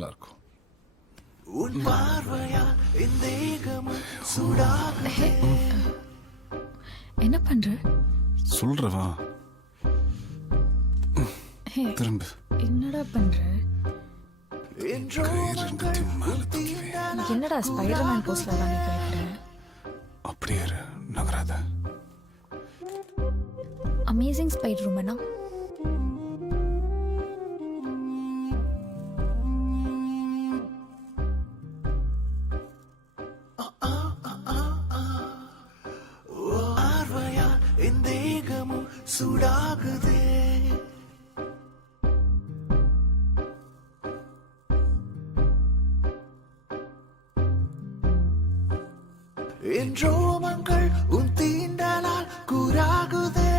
நல்லா இருக்கும். உன் பார்வையா என் தேகமும் சூடாகுதே. என்ன பண்ற? சொல்றவா ஹே, திரும்ப என்னடா பண்ற? என்றோ கை ரெண்டுத்தையும் மேல தூக்கி வை. என்னடா ஸ்பைடர்மேன் போஸ்ல தான் நிக்க வைக்கிற? அப்படியே இரு, நகராத. Amazing spider உமனா? பார்வையா என் தேகமும் சூடாகுதே. என் ரோமங்கள் உன் தீண்டலால் கூறாகுதே.